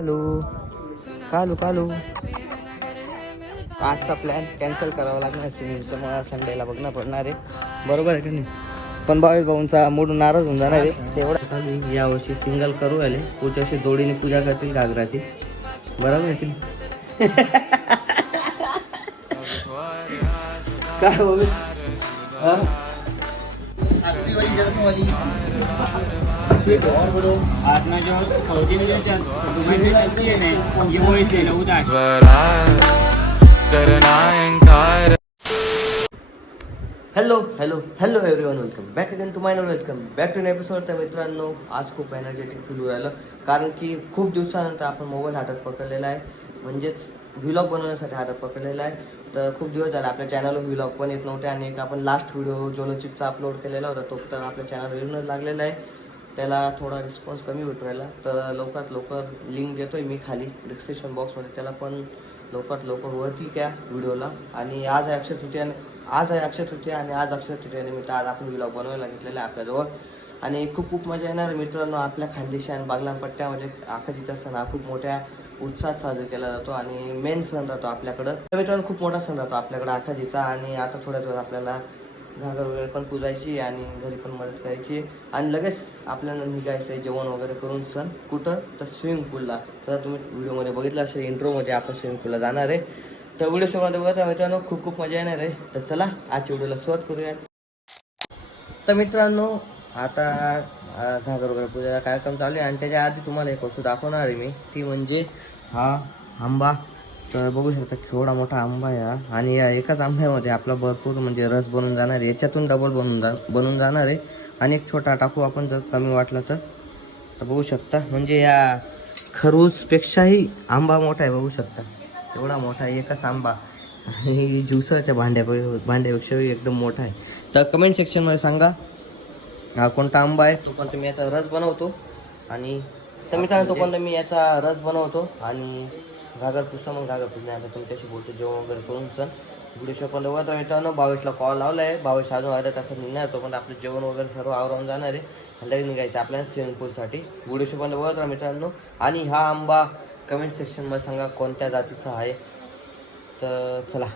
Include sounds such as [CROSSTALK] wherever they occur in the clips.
Hello कालू कालू. आजचा plan cancel करावा लागणार स्विमिंगचं मला संडेला बघणं पडणार आहे. बरोबर आहे की नाही? पण बावीस भाऊंचा मूड नाराज होऊन जाणार आहे. तेवढा मी यावर्षी सिंगल करू आले. पुढच्या वर्षी जोडीने पूजा करतील घागराची. बरोबर आहे की नाही? [LAUGHS] काय बोलू? Hello hello hello everyone welcome back again to my welcome back to episode तर मित्रांनो आज खूप एनर्जेटिक फील राहिलं कारण की खूप दिवसानंतर आपण मोबाईल हातात पकडलेला आहे. म्हणजेच व्हिलॉग बनवण्यासाठी हातात पकडलेला आहे. तर खूप दिवस झाले आपल्या चॅनलवर व्हिलॉग पण येत नव्हते आणि एक आपण लास्ट व्हिडिओ जोलो चिपचा अपलोड केलेला होता तो तर आपल्या चॅनल येऊनच लागलेला आहे. त्याला थोडा रिस्पॉन्स कमी भेटू राहिला. तर लवकरात लवकर लिंक देतो आहे मी खाली डिस्क्रिप्शन बॉक्समध्ये त्याला पण लवकरात लवकर वरती क्या व्हिडिओला. आणि आज आहे अक्षय तृतीयाने आज आहे अक्षय तृतीया आणि आज अक्षय तृतीयानिमित्त आज आपण व्हिलॉग बनवायला घेतलेला आहे आपल्याजवळ. आणि खूप खूप मजा येणार मित्रांनो आपल्या खानदेशी आणि बागलांपट्ट्यामध्ये आखाजीचा सण हा खूप मोठ्या उत्साहात साजरा केला जातो आणि मेन सण राहतो आपल्याकडं. मित्रांनो खूप मोठा सण राहतो आपल्याकडं आखाजीचा आणि आता थोड्याच वेळ आपल्याला घागर वगैरे पण पुजायची आणि घरी पण मदत करायची. आणि लगेच आपल्याला निघायचं आहे जेवण वगैरे करून सण. कुठं? तर स्विमिंग पूलला तर तुम्ही व्हिडिओमध्ये बघितलं असेल इंट्रोमध्ये आपण स्विमिंग पूलला जाणार आहे. तर व्हिडिओ शोमध्ये बघत मित्रांनो खूप खूप मजा येणार आहे. तर चला आजच्या व्हिडिओला सुरुवात करूया. तर मित्रांनो आता घागर वगैरे पूजेचा कार्यक्रम चालू आहे. आणि त्याच्या आधी तुम्हाला एक वस्तू दाखवणार आहे मी. ती म्हणजे हा आंबा. तर बघू शकता केवढा मोठा आंबा आहे आणि या एकाच आंब्यामध्ये आपला भरपूर म्हणजे रस बनून जाणार आहे. याच्यातून डबल बनून जा बनून जाणार आहे. आणि एक छोटा टाकू आपण जर कमी वाटला तर. बघू शकता म्हणजे या खरबूजपेक्षाही आंबा मोठा आहे बघू शकता. एवढा मोठा आहे एकच आंबा. आणि ज्युसरच्या भांड्या भांड्यापेक्षाही एकदम मोठा आहे. तर कमेंट सेक्शनमध्ये सांगा हा कोणता आंबा आहे? तो पण तुम्ही याचा रस बनवतो. आणि तर मित्रांनो तो पण मी याचा रस बनवतो. आणि घागर पुसा मग घागर पुसणे आता तुमच्याशी बोलतो जेवण वगैरे करून सण. व्हिडिओ शो पण तर मित्रांनो बावीसला कॉल लावला आहे बावीस अजून अर्ध्या तासात निघणार तो पण आपलं जेवण वगैरे सर्व आवरून जाणार आहे. आणि लगेच निघायचं आपल्याला स्विमिंग पूलसाठी व्हिडिओ शो पण मित्रांनो. आणि हा आंबा कमेंट सेक्शनमध्ये सांगा कोणत्या जातीचा आहे. तर चला.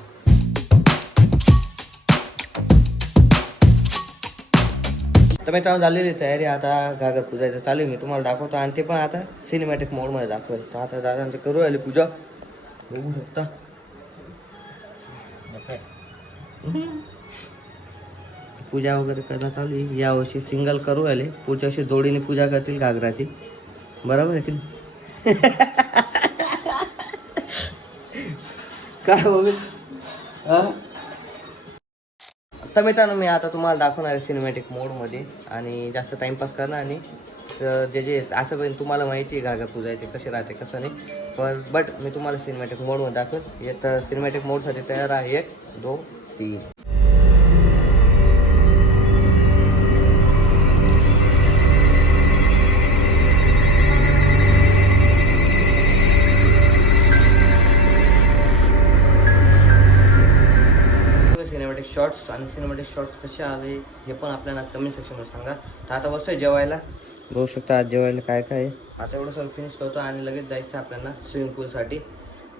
तर मित्रांनो झालेली तयारी. आता घागर पूजायचं चालू आहे. मी तुम्हाला दाखवतो. आणि ते पण आता सिनेमॅटिक मोडमध्ये दाखवेल. तर आता दादांचं करू राहिले पूजा. बघू शकता. पूजा वगैरे करणं चालू आहे. यावर्षी सिंगल करू आले पुढच्या वर्षी जोडीने पूजा करतील घागराची. बरोबर आहे की [LAUGHS] काय होईल हा? तर मित्रांनो मी आता तुम्हाला दाखवणार आहे सिनेमॅटिक मोडमध्ये आणि जास्त टाइमपास करणार आणि तर जे जे असं पण तुम्हाला माहिती आहे घागर पूजायचे कसे राहते कसं नाही. पण बट मी तुम्हाला सिनेमॅटिक मोडमध्ये दाखवेन. एक तर सिनेमॅटिक मोडसाठी तयार आहे एक दोन तीन. शॉर्ट्स आणि सिनेमॅटिक शॉर्ट्स कसे आले हे पण आपल्याला कमेंट सेक्शनमध्ये सांगा. तर आता बसतोय जेवायला. बघू शकता आज जेवायला काय काय आहे. आता एवढं सगळं फिनिश करतो आणि लगेच जायचं आपल्याला स्विमिंग पूलसाठी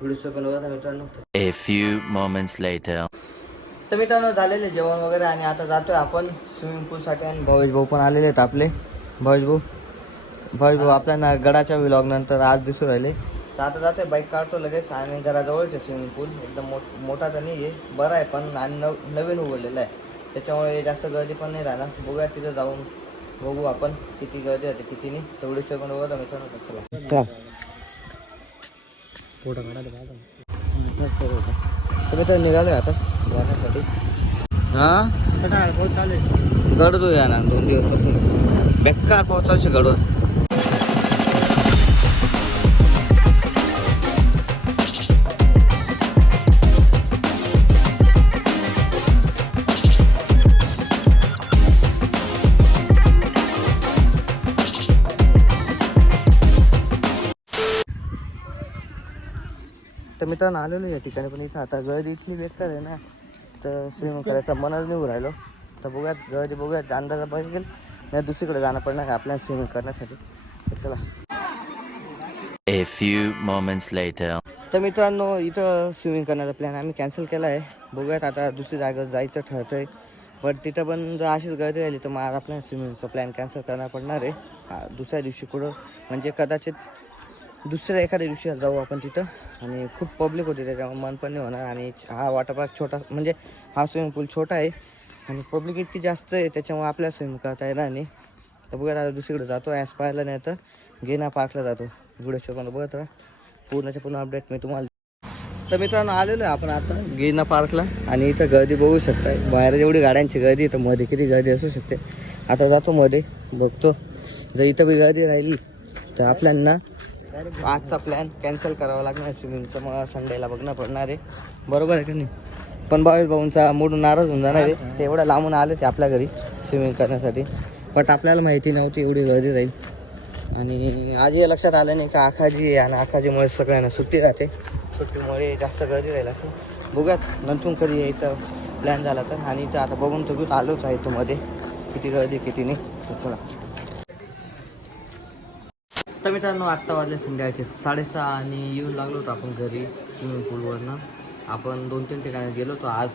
व्हिडिओ पण बघा मित्रांनो. A few moments later. तर मित्रांनो झालेले जेवण वगैरे आणि आता जातोय आपण स्विमिंग पूलसाठी आणि भावेश भाऊ पण आलेले आहेत आपले. भावेश भाऊ. भावेश भाऊ आपल्याला गडाच्या व्लॉग नंतर आज दिसून राहिले. तर आता जातोय बाईक काढतो लगेच आणि घराजवळच आहे स्विमिंग पूल एकदम मोठ मोठा तर नाही आहे बरा आहे पण आणि नव नवीन उघडलेला आहे. त्याच्यामुळे जास्त गर्दी पण नाही राहणार. बघूया तिथं जाऊन बघू आपण किती गर्दी होते किती नाही. तेवढी सेकंड बघा मित्रांनो सर होता तर मित्र निघालो आता जाण्यासाठी. हा? गडतो या ना दोन दिवसपासून बेकार पाऊस चालू मित्रांनो आलेलो या ठिकाणी पण इथं आता गर्दी इथली बेकार आहे ना तर स्विमिंग करायचा मनच निघून राहिलो. तर बघूयात गर्दी बघूयात अंदाजा बघेल नाही दुसरीकडे जाणं पडणार आहे आपल्याला स्विमिंग करण्यासाठी. तर चला. A few moments later. तर मित्रांनो इथं स्विमिंग करण्याचा प्लॅन आम्ही कॅन्सल केला आहे. बघूयात आता दुसरी जागा जायचं ठरतं आहे पण तिथं पण जर अशीच गर्दी राहिली तर मग आपल्या स्विमिंगचा प्लॅन कॅन्सल करणार पडणार आहे. दुसऱ्या दिवशी कुठं म्हणजे कदाचित दुसऱ्या एखाद्या दिवशी जाऊ आपण तिथं. आणि खूप पब्लिक होती त्याच्यामुळे मन पण नाही होणार. आणि हा वॉटर पार्क छोटा म्हणजे हा स्विमिंग पूल छोटा आहे. आणि पब्लिक इतकी जास्त आहे त्याच्यामुळे आपल्या स्विमिंग करता येणार नाही. तर बघत आता दुसरीकडे जातो. ॲस पाहायला नाही तर गेना पार्कला जातो. गुडेश्वर बघत राहा. पूर्णच्या पूर्ण अपडेट मी तुम्हाला तर मित्रांनो आलेलो आहे आपण आता गिरणा पार्कला आणि इथं गर्दी बघू शकता. बाहेर जेवढी गाड्यांची गर्दी तर मध्ये किती गर्दी असू शकते. आता जातो मध्ये. बघतो. जर इथं बी गर्दी राहिली तर आपल्यांना आजचा प्लॅन कॅन्सल करावा लागणार स्विमिंगचं मग संडेला बघणं पडणार आहे. बरोबर आहे का नाही? पण बावीस भाऊंचा मूड नाराज होऊन जाणार आहे. ते एवढं लांबून आले ते आपल्या घरी स्विमिंग करण्यासाठी. बट आपल्याला माहिती नव्हती एवढी गर्दी राहील. आणि आज हे लक्षात आलं नाही का आखाजी आहे आणि आखाजीमुळे सगळ्यांना सुट्टी राहते. सुट्टीमुळे जास्त गर्दी राहील असं. बघूयात नंतर कधी यायचा प्लॅन झाला तर. आणि तर आता बघून तर आलोच आहे तो मध्ये. किती गर्दी किती नाही. तर चला. आत्ता मित्रांनो आत्ता वाजले संध्याकाळचे साडेसहा आणि येऊन लागलो होतो आपण घरी स्विमिंग पूलवरनं आपण दोन तीन ठिकाणी गेलो होतो. आज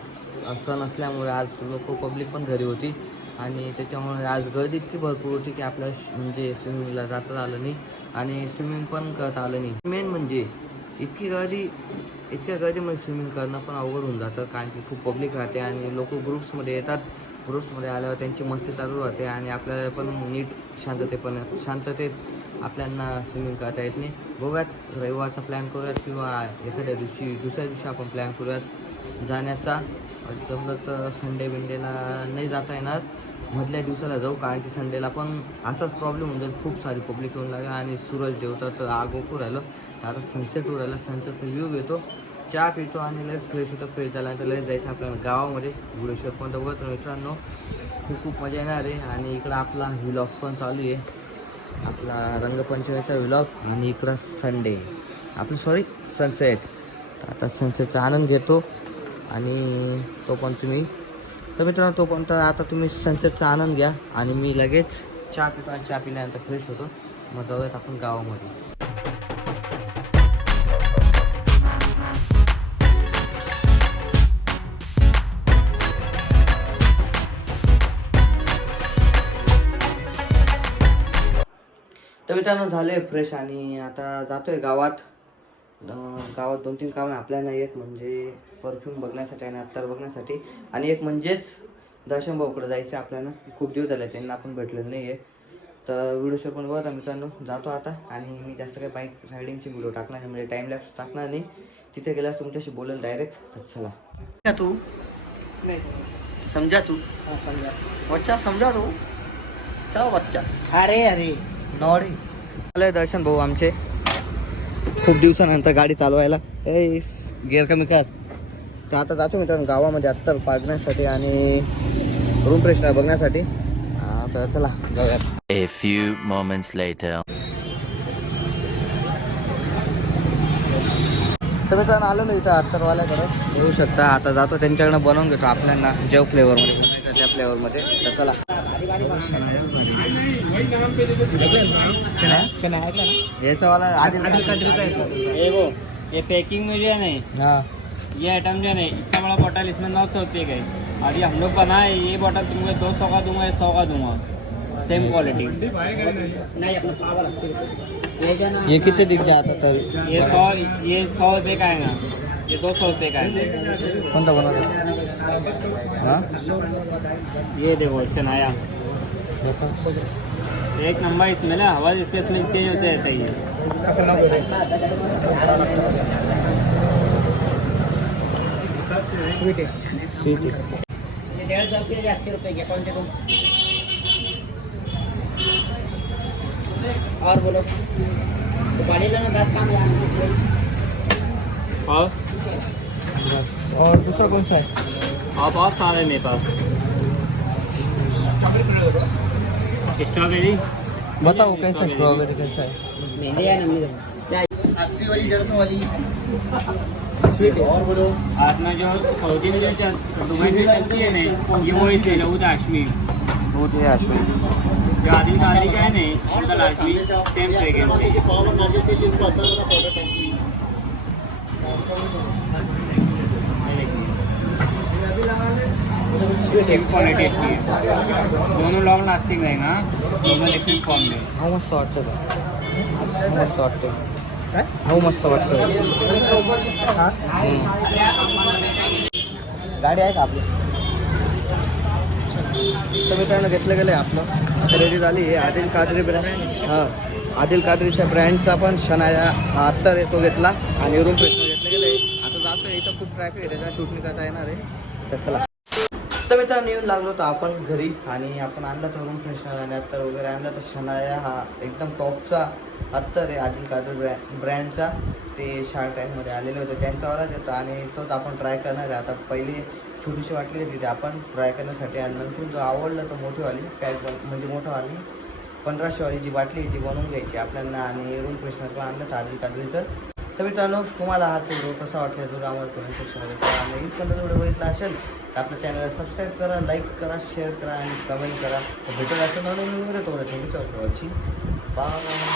सण असल्यामुळे आज लोक पब्लिक पण घरी होती. आणि त्याच्यामुळे आज गर्दी इतकी भरपूर होती की आपल्या म्हणजे स्विमिंगला जाता आलं नाही आणि स्विमिंग पण करता आलं नाही. मेन म्हणजे इतकी गर्दी इतक्या गर्दीमध्ये स्विमिंग करणं पण अवघड होऊन जातं. कारण की खूप पब्लिक राहते आणि लोक ग्रुप्समध्ये येतात. ग्रुप्समध्ये आल्यावर त्यांची मस्ती चालू राहते आणि आपल्याला पण नीट शांततेपणे शांततेत आपल्यांना स्विमिंग करता येत नाही. बघूयात रविवारचा प्लॅन करूयात किंवा एखाद्या दिवशी दुसऱ्या दिवशी आपण प्लॅन करूयात. जाण्याचा. जमलं तर संडे बिंडेला नाही जाता येणार. मधल्या दिवसाला जाऊ कारण की संडेला पण असाच प्रॉब्लेम होऊन जाईल. खूप सारी पब्लिक येऊन लागेल आणि सूरज देवता तर आग ओकू राहिलं. तर आता सनसेट होऊ राहिला. सनसेटचा व्ह्यू येतो. चहा पितो आणि लस फ्रेश होतो फ्रेश झाल्यानंतर लगेच जायचं आपल्याला गावामध्ये गुळेश्वर पण बघत मित्रांनो खूप खूप मजा येणार आहे. आणि इकडं आपला व्लॉग्स पण चालू आहे. आपला रंगपंचमीचा व्लॉग आणि इकडं संडे आपलं सॉरी सनसेट तर आता सनसेटचा आनंद घेतो आणि तो पण तुम्ही तर मित्रांनो तो पण तर आता तुम्ही सनसेटचा आनंद घ्या आणि मी लगेच चहा पितो आणि चहा पिल्यानंतर फ्रेश होतो. मग जाऊयात आपण गावामध्ये. मित्रांनो झाले फ्रेश आणि आता जातोय गावात. गावात दोन तीन कामं आपल्याला एक म्हणजे परफ्यूम बघण्यासाठी आणि अत्तर बघण्यासाठी. आणि एक म्हणजेच दर्शन भाऊकडे जायचं आपल्याला. खूप दिवस झाले त्यांना आपण भेटलेलं नाही आहे तर व्हिडिओ पण बघा मित्रांनो. जातो आता आणि मी जास्त काही बाईक रायडिंगचे व्हिडिओ टाकणार नाही म्हणजे टाईम लॅप्स टाकणार नाही. तिथे गेल्यास तुमच्याशी बोलेल डायरेक्ट तर चला. का तू. समजा तू. बच्चा समजा. तू. चल बच्चा अरे अरे. नॉडी. आलंय दर्शन भाऊ आमचे. खूप दिवसानंतर गाडी चालवायला. ए गेअर कमी कर. तर आता जातो मित्रांनो गावामध्ये आत्ता पाजण्यासाठी आणि रूम फ्रेशनर बघण्यासाठी. तर चला जाऊयात. A few moments later. तर मित्रांनो आलो ना इथं अत्तरवाल्याकडं येऊ शकता आता जातो त्यांच्याकडनं बनवून घेतो आपल्याला जेव फ्लेवरमध्ये. बनवायचं त्या फ्लेवरमध्ये. तर चला. ये पैकिंग में जो है नहीं हा ये आइटम जो है. नहीं इतना बड़ा बॉटल इसमें नौ सौ रुपये का है और ये हम लोग बनाए ये बॉटल तुमको दो सौ का दूंगा ये सौ का दूंगा सेम क्वालिटी नहीं अपना पावर अस्सी रुपये हे। किती दिख जाता तर ये सौ ये सौ रुपये का है ना? ये दो सौ रुपये का है। कोणता बनवतो हा? ये देखो चनाया बता. एक नंबर स्मेल है हवा इसके स्मेल चेंज होते रहता है ये। स्वीट आहे डेढ़ सौ रुपये अस्सी रुपये के कौन से तुम और बोलो। दस काम और? और दूसरा कौन सा है? और बहुत सारे मेरे पास। स्ट्रॉबेरी? बताओ कैसा स्ट्रॉबेरी कैसा है? है अस्सी वाली डेढ़ सौ वाली। और बोलो अपना जो सऊदी में जो दुबई में चलती है ना ये वही से लहू दाशमी हो ते अश्विन जो आधी आधी काय नाही आता lastly same fragrance same quality अच्छी है। दोनों लॉन्ग लास्टिंग रहेगा दोनों लिक्विड फॉर्म में। हा? मस्त वाटतं का हा? मस्त वाटतं काय हा? मस्त वाटतं गाडी आहे का आपली तर मित्रांनो घेतलं गेलं आहे आपलं. खरेदी झाली आहे. आदिल कादरी ब्रँड हां. आदिल कादरीच्या ब्रँडचा पण शनाया हा अत्तर आहे तो घेतला. आणि रूम फ्रेशनर घेतलं गेलं आहे आता जातो आहे इथं खूप ट्रॅफिक आहे. त्याच्या शूटिंग करता येणार आहे. तर चला. तर मित्रांनो येऊन लागलो होतो आपण घरी. आणि आपण आणला तर रूम फ्रेशनर आणि अत्तर वगैरे आणला तर शनाया हा एकदम टॉपचा अत्तर आहे आदिल कादर ब्रँड ब्रँडचा. ते शार्क टँकमध्ये आलेले होते. त्यांचा त्यांचावालाच येतो आणि तोच आपण ट्राय करणार आहे. आता पहिली छोटीशी वाटली होती ती आपण ट्राय करण्यासाठी आणि नंतर जो आवडलं तो मोठीवाली पॅक म्हणजे मोठंवाली पंधराशेवाली जी बाटली आहे ती बनवून घ्यायची. आपल्याला आणि रूम फ्रेशनर पण आणलं ताजी आदिल सर. तर मित्रांनो तुम्हाला हा व्हिडिओ कसा वाटला जरूर आम्हाला कमेंट सेक्शनमध्ये करा आणि पण व्हिडिओ बघितला असेल तर आपल्या चॅनलला सबस्क्राईब करा लाईक करा शेअर करा आणि कमेंट करा. तर भेटत असेल नवीन व्हिडिओ तुम्हाला thank you so much bye